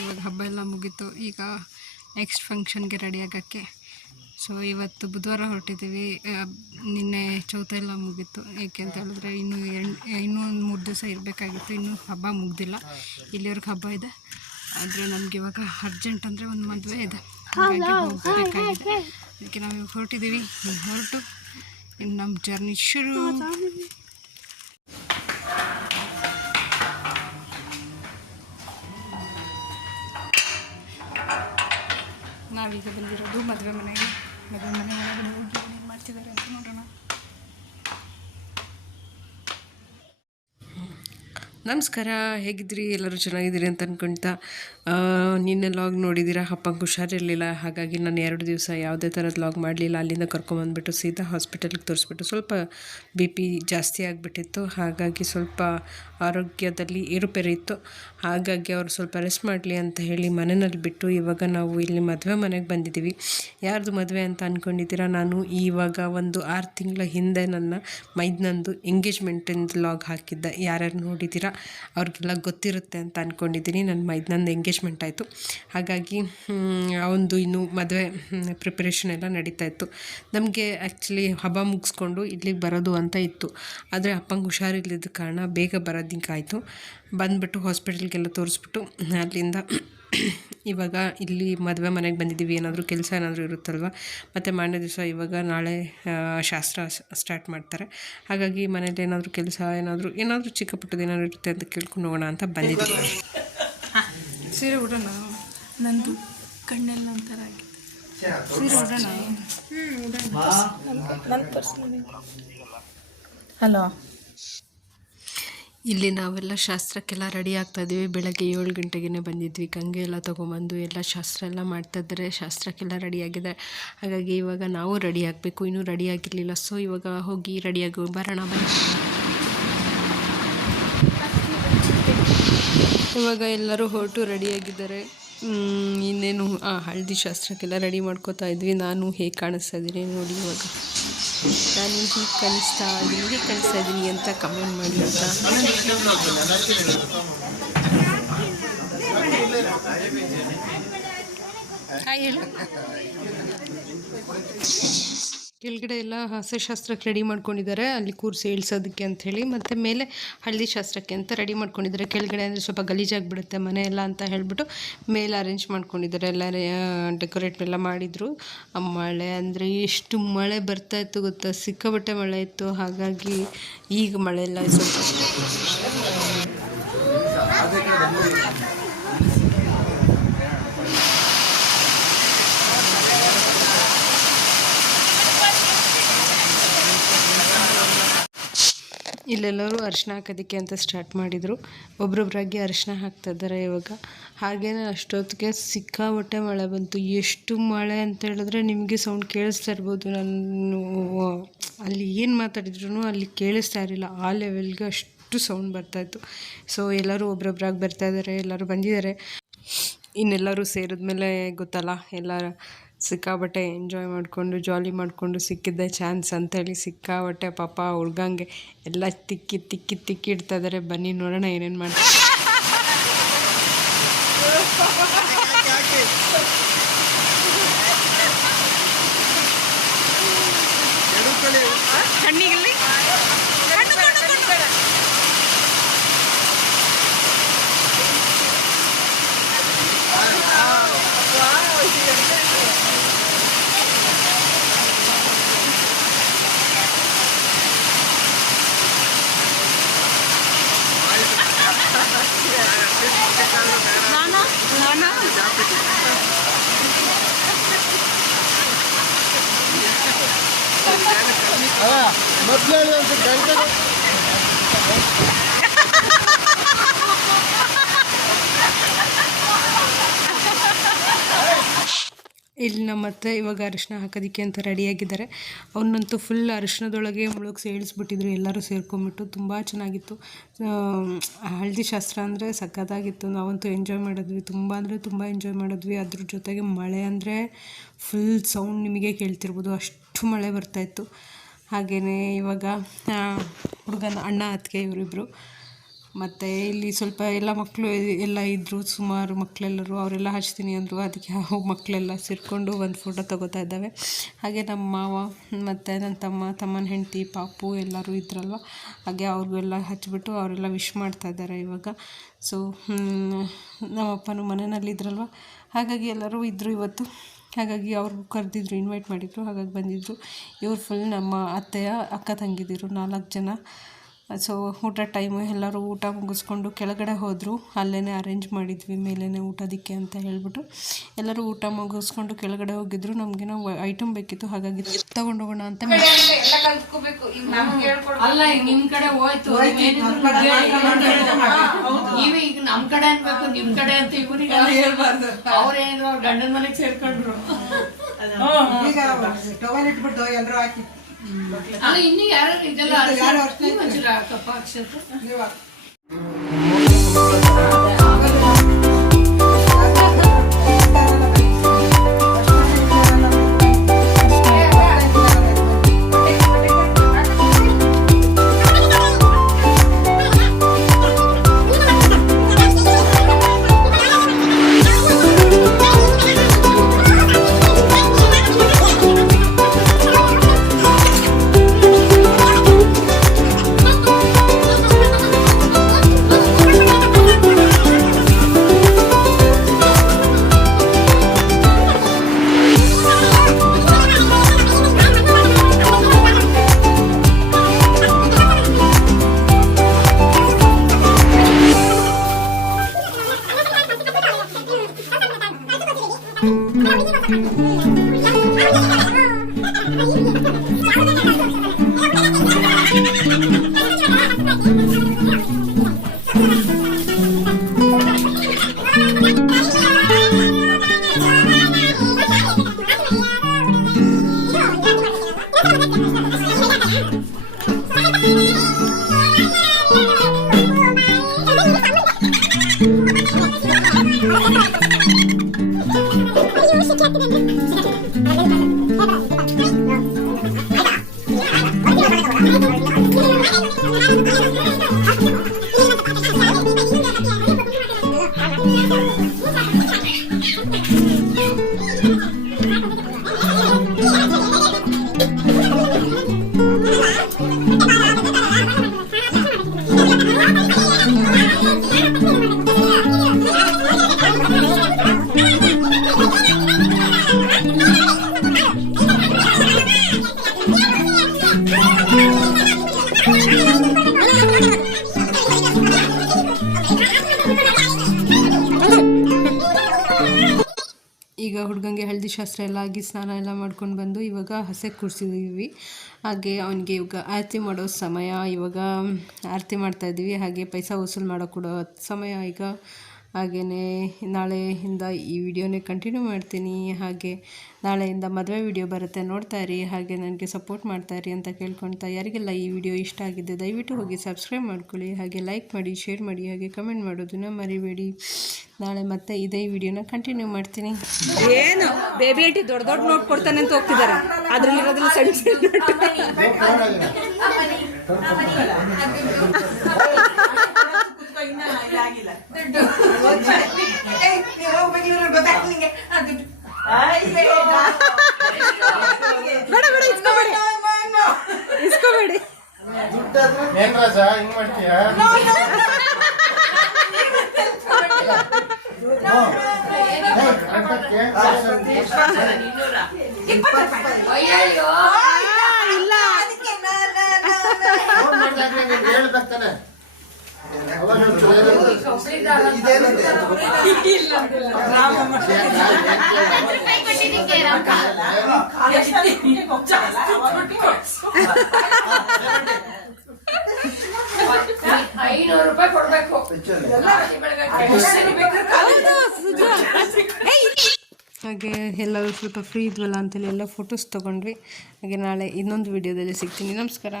ಇವಾಗ ಹಬ್ಬ ಎಲ್ಲ ಮುಗೀತು. ಈಗ ನೆಕ್ಸ್ಟ್ ಫಂಕ್ಷನ್ಗೆ ರೆಡಿ ಆಗೋಕ್ಕೆ. ಸೊ ಇವತ್ತು ಬುಧವಾರ ಹೊರಟಿದ್ದೀವಿ. ನಿನ್ನೆ ಚೌತ ಎಲ್ಲ ಮುಗೀತು. ಏಕೆ ಅಂತ ಹೇಳಿದ್ರೆ ಇನ್ನೂ ಎರಡು ಇನ್ನೂ ಒಂದು ಮೂರು ದಿವಸ ಇರಬೇಕಾಗಿತ್ತು. ಇನ್ನೂ ಹಬ್ಬ ಮುಗ್ದಿಲ್ಲ. ಇಲ್ಲಿವರೆಗೆ ಹಬ್ಬ ಇದೆ. ಆದರೆ ನಮ್ಗೆ ಇವಾಗ ಅರ್ಜೆಂಟ್ ಅಂದರೆ ಒಂದು ಮದುವೆ ಇದೆ. ಹಾಗಾಗಿ ಹೋಗಬೇಕಾಗಿದೆ. ಅದಕ್ಕೆ ನಾವು ಇವಾಗ ಹೊರಟಿದ್ದೀವಿ ಹೊರಟು. ಇನ್ನು ನಮ್ಮ ಜರ್ನಿ ಶುರು. ನಾವೀಗ ಬಂದಿರೋದು ಮದುವೆ ಮನೆಗೆ. ಮದುವೆ ಮನೆ ಒಳಗಡೆ ಹೋಗಿ ಏನೇನು ಮಾಡ್ತಿದ್ದಾರೆ ಅಂತ ನೋಡೋಣ. ನಮಸ್ಕಾರ, ಹೇಗಿದ್ರಿ? ಎಲ್ಲರೂ ಚೆನ್ನಾಗಿದ್ದೀರಿ ಅಂತ ಅಂದ್ಕೊಳ್ತಾ ನಿನ್ನೆ ಲಾಗ್ ನೋಡಿದ್ದೀರಾ? ಅಪ್ಪಂಗೆ ಹುಷಾರಿರಲಿಲ್ಲ, ಹಾಗಾಗಿ ನಾನು ಎರಡು ದಿವಸ ಯಾವುದೇ ಥರದ ಲಾಗ್ ಮಾಡಲಿಲ್ಲ. ಅಲ್ಲಿಂದ ಕರ್ಕೊಂಬಂದ್ಬಿಟ್ಟು ಸೀದಾ ಹಾಸ್ಪಿಟಲ್ಗೆ ತೋರಿಸ್ಬಿಟ್ಟು ಸ್ವಲ್ಪ ಬಿ ಪಿ ಜಾಸ್ತಿ ಆಗಿಬಿಟ್ಟಿತ್ತು. ಹಾಗಾಗಿ ಸ್ವಲ್ಪ ಆರೋಗ್ಯದಲ್ಲಿ ಏರುಪೇರು ಇತ್ತು. ಹಾಗಾಗಿ ಅವರು ಸ್ವಲ್ಪ ರೆಸ್ಟ್ ಮಾಡಲಿ ಅಂತ ಹೇಳಿ ಮನೆಯಲ್ಲಿ ಬಿಟ್ಟು ಇವಾಗ ನಾವು ಇಲ್ಲಿ ಮದುವೆ ಮನೆಗೆ ಬಂದಿದ್ದೀವಿ. ಯಾರ್ದು ಮದುವೆ ಅಂತ ಅಂದ್ಕೊಂಡಿದ್ದೀರಾ ನಾನು ಇವಾಗ ಒಂದು ಆರು ತಿಂಗಳ ಹಿಂದೆ ನನ್ನ ಮೈದ್ನಂದು ಎಂಗೇಜ್ಮೆಂಟಿಂದ ಲಾಗ್ ಹಾಕಿದ್ದೆ. ಯಾರ್ಯಾರು ನೋಡಿದ್ದೀರಾ? ಅವ್ರಿಗೆಲ್ಲ ಗೊತ್ತಿರುತ್ತೆ ಅಂತ ಅಂದ್ಕೊಂಡಿದ್ದೀನಿ ನನ್ನ ಮೈ ನನ್ನ ಎಂಗೇಜ್ಮೆಂಟ್ ಆಯಿತು. ಹಾಗಾಗಿ ಅವನದು ಇನ್ನೂ ಮದುವೆ ಪ್ರಿಪ್ರೇಷನ್ ಎಲ್ಲ ನಡೀತಾ ಇತ್ತು. ನಮಗೆ ಆ್ಯಕ್ಚುಲಿ ಹಬ್ಬ ಮುಗಿಸ್ಕೊಂಡು ಇಲ್ಲಿಗೆ ಬರೋದು ಅಂತ ಇತ್ತು. ಆದರೆ ಅಪ್ಪಂಗೆ ಹುಷಾರಿಲ್ಲದ ಕಾರಣ ಬೇಗ ಬರೋದಕ್ಕಾಯಿತು ಬಂದುಬಿಟ್ಟು ಹಾಸ್ಪಿಟಲ್ಗೆಲ್ಲ ತೋರಿಸ್ಬಿಟ್ಟು, ಅಲ್ಲಿಂದ ಇವಾಗ ಇಲ್ಲಿ ಮದುವೆ ಮನೆಗೆ ಬಂದಿದ್ದೀವಿ ಏನಾದರೂ ಕೆಲಸ ಏನಾದರೂ ಇರುತ್ತಲ್ವ? ಮತ್ತು ಮಾರನೇ ದಿವಸ ಇವಾಗ ನಾಳೆ ಶಾಸ್ತ್ರ ಸ್ಟಾರ್ಟ್ ಮಾಡ್ತಾರೆ. ಹಾಗಾಗಿ ಮನೇಲಿ ಏನಾದರೂ ಕೆಲಸ ಏನಾದರೂ ಏನಾದರೂ ಚಿಕ್ಕ ಪುಟ್ಟದ್ದು ಏನಾದರೂ ಇರುತ್ತೆ ಅಂತ ಕೇಳ್ಕೊಂಡು ಹೋಗೋಣ ಅಂತ ಬಂದಿದ್ದೀವಿ. ಸೀರೆ ಉಡೋಣ? ನಂದು ಕಣ್ಣೆಲ್ಲ ಒಂಥರ ಆಗಿದೆ. ಸೀರೆ ಉಡೋಣ? ಹಲೋ ಇಲ್ಲಿ ನಾವೆಲ್ಲ ಶಾಸ್ತ್ರಕ್ಕೆಲ್ಲ ರೆಡಿ ಆಗ್ತಾ ಬೆಳಗ್ಗೆ ಏಳು ಗಂಟೆಗೆ ಬಂದಿದ್ವಿ. ಗಂಗೆ ಎಲ್ಲ ತೊಗೊಂಬಂದು ಎಲ್ಲ ಶಾಸ್ತ್ರ ಎಲ್ಲ ಮಾಡ್ತಾ ಇದ್ದಾರೆ. ಶಾಸ್ತ್ರಕ್ಕೆಲ್ಲ ರೆಡಿಯಾಗಿದೆ ಹಾಗಾಗಿ ಇವಾಗ ನಾವು ರೆಡಿ ಆಗಬೇಕು. ಇನ್ನೂ ರೆಡಿ ಆಗಿರಲಿಲ್ಲ. ಸೊ ಇವಾಗ ಹೋಗಿ ರೆಡಿಯಾಗಿ ಬರೋಣ. ಬನ್ನಿ. ಇವಾಗ ಎಲ್ಲರೂ ಹೊರಟು ರೆಡಿಯಾಗಿದ್ದಾರೆ ಇನ್ನೇನು ಆ, ಹಳದಿ ಶಾಸ್ತ್ರಕ್ಕೆಲ್ಲ ರೆಡಿ ಮಾಡ್ಕೋತಾ ಇದ್ವಿ. ನಾನು ಹೇಗೆ ಕಾಣಿಸ್ತಾ ಇದ್ದೀನಿ ನೋಡಿ ಇವಾಗ. ನಾನು ಹೀಗೆ ಕಲಿಸ್ತಾ ಇದ್ದೀನಿ ಹೀಗೆ ಕಾಣಿಸ್ತಾ ಇದ್ದೀನಿ ಅಂತ ಕಮೆಂಟ್ ಮಾಡಿ ಅಂತ. ಹೇಳು. ಕೆಳಗಡೆ ಎಲ್ಲ ಹಸೆ ಶಾಸ್ತ್ರಕ್ಕೆ ರೆಡಿ ಮಾಡ್ಕೊಂಡಿದ್ದಾರೆ. ಅಲ್ಲಿ ಕೂರಿಸಿ ಇಳಿಸೋದಕ್ಕೆ ಅಂತ ಹೇಳಿ, ಮತ್ತು ಮೇಲೆ ಹಳದಿ ಶಾಸ್ತ್ರಕ್ಕೆ ಅಂತ ರೆಡಿ ಮಾಡ್ಕೊಂಡಿದ್ದಾರೆ. ಕೆಳಗಡೆ ಅಂದರೆ ಸ್ವಲ್ಪ ಗಲೀಜಾಗಿಬಿಡುತ್ತೆ ಮನೆ ಎಲ್ಲ ಅಂತ ಹೇಳಿಬಿಟ್ಟು ಮೇಲೆ ಅರೇಂಜ್ ಮಾಡ್ಕೊಂಡಿದ್ದಾರೆ. ಎಲ್ಲ ಡೆಕೋರೇಟ್ ಎಲ್ಲ ಮಾಡಿದರು. ಮಳೆ ಅಂದರೆ ಎಷ್ಟು ಮಳೆ ಬರ್ತಾ ಇತ್ತು ಗೊತ್ತಾ? ಸಿಕ್ಕಾಬಟ್ಟೆ ಮಳೆ ಇತ್ತು. ಹಾಗಾಗಿ ಈಗ ಮಳೆ ಎಲ್ಲ ಸ್ವಲ್ಪ. ಇಲ್ಲೆಲ್ಲರೂ ಅರಿಶಿನ ಹಾಕೋದಕ್ಕೆ ಅಂತ ಸ್ಟಾರ್ಟ್ ಮಾಡಿದರು. ಒಬ್ರೊಬ್ರಾಗಿ ಅರಿಶಿನ ಹಾಕ್ತಾ ಇದ್ದಾರೆ ಇವಾಗ. ಹಾಗೇನೆ ಅಷ್ಟೊತ್ತಿಗೆ ಸಿಕ್ಕಾಬಟ್ಟೆ ಮಳೆ ಬಂತು. ಎಷ್ಟು ಮಳೆ ಅಂತ ಹೇಳಿದ್ರೆ ನಿಮಗೆ ಸೌಂಡ್ ಕೇಳಿಸ್ತಾ ಇರ್ಬೋದು. ನಾನು, ಅಲ್ಲಿ ಏನು ಮಾತಾಡಿದ್ರು ಅಲ್ಲಿ ಕೇಳಿಸ್ತಾ ಇರಲಿಲ್ಲ. ಆ ಲೆವೆಲ್ಗೆ ಅಷ್ಟು ಸೌಂಡ್ ಬರ್ತಾಯಿತ್ತು ಸೊ ಎಲ್ಲರೂ ಒಬ್ರೊಬ್ರಾಗಿ ಬರ್ತಾಯಿದ್ದಾರೆ ಎಲ್ಲರೂ ಬಂದಿದ್ದಾರೆ. ಇನ್ನೆಲ್ಲರೂ ಸೇರಿದ್ಮೇಲೆ ಗೊತ್ತಲ್ಲ ಎಲ್ಲ ಸಿಕ್ಕಾಬಟ್ಟೆ ಎಂಜಾಯ್ ಮಾಡಿಕೊಂಡು ಜಾಲಿ ಮಾಡಿಕೊಂಡು ಸಿಕ್ಕಿದ್ದ ಚಾನ್ಸ್ ಅಂತೇಳಿ ಸಿಕ್ಕಾಬಟ್ಟೆ ಪಾಪ ಹುಡ್ಗಂಗೆ ಎಲ್ಲ ತಿಕ್ಕಿ ತಿಕ್ಕಿ ತಿಕ್ಕಿ ಇಡ್ತಾ ಇದ್ದಾರೆ ಬನ್ನಿ ನೋಡೋಣ ಏನೇನು ಮಾಡ್ತಾರೆ. あら、マツダなんて大丈夫。ಇಲ್ಲಿ ನಮ್ಮ ಅತ್ತೆ ಇವಾಗ ಅರಿಶಿನ ಹಾಕೋದಕ್ಕೆ ಅಂತ ರೆಡಿಯಾಗಿದ್ದಾರೆ ಅವನ್ನಂತೂ ಫುಲ್ ಅರಿಶಿನದೊಳಗೆ ಮುಳುಗಿಸಿ ಸೇಳಿಸ್ಬಿಟ್ಟಿದ್ರು ಎಲ್ಲರೂ ಸೇರ್ಕೊಂಬಿಟ್ಟು ತುಂಬ ಚೆನ್ನಾಗಿತ್ತು. ಹಳದಿ ಶಾಸ್ತ್ರ ಅಂದರೆ ಸಖತ್ತಾಗಿತ್ತು. ನಾವಂತೂ ಎಂಜಾಯ್ ಮಾಡಿದ್ವಿ. ತುಂಬ ಅಂದರೆ ತುಂಬ ಎಂಜಾಯ್ ಮಾಡಿದ್ವಿ. ಅದ್ರ ಜೊತೆಗೆ ಮಳೆ ಅಂದರೆ ಫುಲ್ ಸೌಂಡ್ ನಿಮಗೆ ಕೇಳ್ತಿರ್ಬೋದು. ಅಷ್ಟು ಮಳೆ ಬರ್ತಾಯಿತ್ತು ಹಾಗೆಯೇ ಇವಾಗ ಹುಡುಗನ ಅಣ್ಣ ಅತ್ತಿಗೆ ಇವರಿಬ್ಬರು ಮತ್ತು ಇಲ್ಲಿ ಸ್ವಲ್ಪ ಎಲ್ಲ ಮಕ್ಕಳು ಎಲ್ಲ ಇದ್ದರು ಸುಮಾರು ಮಕ್ಕಳೆಲ್ಲರೂ ಅವರೆಲ್ಲ ಹಚ್ತೀನಿ ಅಂದರು, ಅದಕ್ಕೆ ಮಕ್ಕಳೆಲ್ಲ ಸೇರಿಕೊಂಡು ಒಂದು ಫೋಟೋ ತಗೋತಾ ಇದ್ದಾವೆ. ಹಾಗೆ ನಮ್ಮ ಮಾವ ಮತ್ತು ನನ್ನ ತಮ್ಮ, ತಮ್ಮನ ಹೆಂಡತಿ, ಪಾಪು ಎಲ್ಲರೂ ಇದ್ರಲ್ವ? ಹಾಗೆ ಅವ್ರಿಗೆಲ್ಲ ಹಚ್ಚಿಬಿಟ್ಟು ಅವರೆಲ್ಲ ವಿಶ್ ಮಾಡ್ತಾ ಇದ್ದಾರೆ ಇವಾಗ. ಸೊ ನಮ್ಮಪ್ಪನೂ ಮನೆಯಲ್ಲಿದ್ರಲ್ವ ಹಾಗಾಗಿ ಎಲ್ಲರೂ ಇದ್ದರು ಇವತ್ತು. ಹಾಗಾಗಿ ಅವರು ಕರೆದಿದ್ರು ಇನ್ವೈಟ್ ಮಾಡಿದರು, ಹಾಗಾಗಿ ಬಂದಿದ್ದರು ಇವ್ರು ಫುಲ್ ನಮ್ಮ ಅತ್ತೆಯ, ಅಕ್ಕ ತಂಗಿದಿರು, ನಾಲ್ಕು ಜನ. ಸೊ ಊಟ ಟೈಮು ಎಲ್ಲರೂ ಊಟ ಮುಗಿಸ್ಕೊಂಡು ಕೆಳಗಡೆ ಹೋದರು. ಅಲ್ಲೇ ಅರೇಂಜ್ ಮಾಡಿದ್ವಿ ಮೇಲೇ ಊಟದಕ್ಕೆ ಅಂತ ಹೇಳ್ಬಿಟ್ಟು. ಎಲ್ಲರೂ ಊಟ ಮುಗಿಸ್ಕೊಂಡು ಕೆಳಗಡೆ ಹೋಗಿದ್ರು. ನಮಗೇನೋ ಐಟಮ್ ಬೇಕಿತ್ತು ಹಾಗಾಗಿ ತಗೊಂಡು ಹೋಗೋಣ ಅಂತ ಅಲ್ಲ ನಿಮ್ಮ ಕಡೆ ಹೋಯ್ತು. ನೀವೇ ಈಗ ನಮ್ ಕಡೆ ಅನ್ಬೇಕು ನಿಮ್ ಕಡೆ ಅಂತ ಇವ್ರಿಗೆ ಹೇಳ್ಬಾರ್ದು. ಅವ್ರೇನು ಅವ್ರ ಗಂಡನ ಮನೆಗೆ ಸೇರ್ಕೊಂಡ್ರು. ಈಗ ಟವಲ್ ಇಟ್ಬಿಟ್ಟು ಎಲ್ಲರೂ ಹಾಕಿ ಇನ್ನು ಯಾರು ಇದೆಲ್ಲ ಮಂಜೂರ ಅಕ್ಷತೆ ಶಾಸ್ತ್ರ ಎಲ್ಲ ಆಗಿ ಸ್ನಾನ ಎಲ್ಲ ಮಾಡ್ಕೊಂಡು ಬಂದು ಇವಾಗ ಹಸೆ ಕೂರಿಸಿದ್ದೀವಿ ಹಾಗೆ ಅವನಿಗೆ ಇವಾಗ ಆರತಿ ಮಾಡೋ ಸಮಯ ಇವಾಗ, ಆರತಿ ಮಾಡ್ತಾ ಇದ್ದೀವಿ. ಹಾಗೆ ಪೈಸಾ ವಸೂಲು ಮಾಡೋ ಕೊಡೋ ಸಮಯ ಈಗ ಹಾಗೆಯೇ ನಾಳೆಯಿಂದ ಈ ವಿಡಿಯೋನೇ ಕಂಟಿನ್ಯೂ ಮಾಡ್ತೀನಿ. ಹಾಗೆ ನಾಳೆಯಿಂದ ಮದುವೆ ವಿಡಿಯೋ ಬರುತ್ತೆ ನೋಡ್ತಾ ಇರಿ. ಹಾಗೆ ನನಗೆ ಸಪೋರ್ಟ್ ಮಾಡ್ತಾ ಇರಿ ಅಂತ ಕೇಳ್ಕೊಳ್ತಾ ಯಾರಿಗೆಲ್ಲ ಈ ವಿಡಿಯೋ ಇಷ್ಟ ಆಗಿದೆ ದಯವಿಟ್ಟು ಹೋಗಿ ಸಬ್ಸ್ಕ್ರೈಬ್ ಮಾಡ್ಕೊಳ್ಳಿ. ಹಾಗೆ ಲೈಕ್ ಮಾಡಿ ಶೇರ್ ಮಾಡಿ ಹಾಗೆ ಕಮೆಂಟ್ ಮಾಡೋದನ್ನ ಮರಿಬೇಡಿ. ನಾಳೆ ಮತ್ತೆ ಇದೇ ವಿಡಿಯೋನ ಕಂಟಿನ್ಯೂ ಮಾಡ್ತೀನಿ. ಏನು? ಬೇಬಿ ಆಂಟಿ ದೊಡ್ಡ ದೊಡ್ಡ ನೋಟ್ ಕೊಡ್ತಾನೆ ಅಂತ ಹೋಗ್ತಿದ್ದಾರೆ ಅದ್ರಲ್ಲಿರೋದ್ರಲ್ಲಿ ಸಣ್ಣ ಸಣ್ಣ note. ಬೇಡ ಬೇಡ ಇಸ್ಕೋಬೇಡಿ. ಇಸ್ಕೋಬೇಡಿ. ಏನ್ ರಾಜ ಹಿಂಗ್ ಮಾಡ್ತೀಯ? ಅಯ್ಯಯ್ಯೋ. ಇಲ್ಲ. ಹೇಳ್ಬೇಕನೆ ಅವಾಗ ಒಂಚೂರು ಹೇಳು. ಹಾಗೆ ಎಲ್ಲರೂ ಸ್ವಲ್ಪ ಫ್ರೀ ಇದ್ವಲ್ಲ ಅಂತೇಳಿ ಎಲ್ಲ ಫೋಟೋಸ್ ತಗೊಂಡ್ವಿ. ಹಾಗೆ ನಾಳೆ ಇನ್ನೊಂದು ವಿಡಿಯೋದಲ್ಲಿ ಸಿಗ್ತೀನಿ. ನಮಸ್ಕಾರ.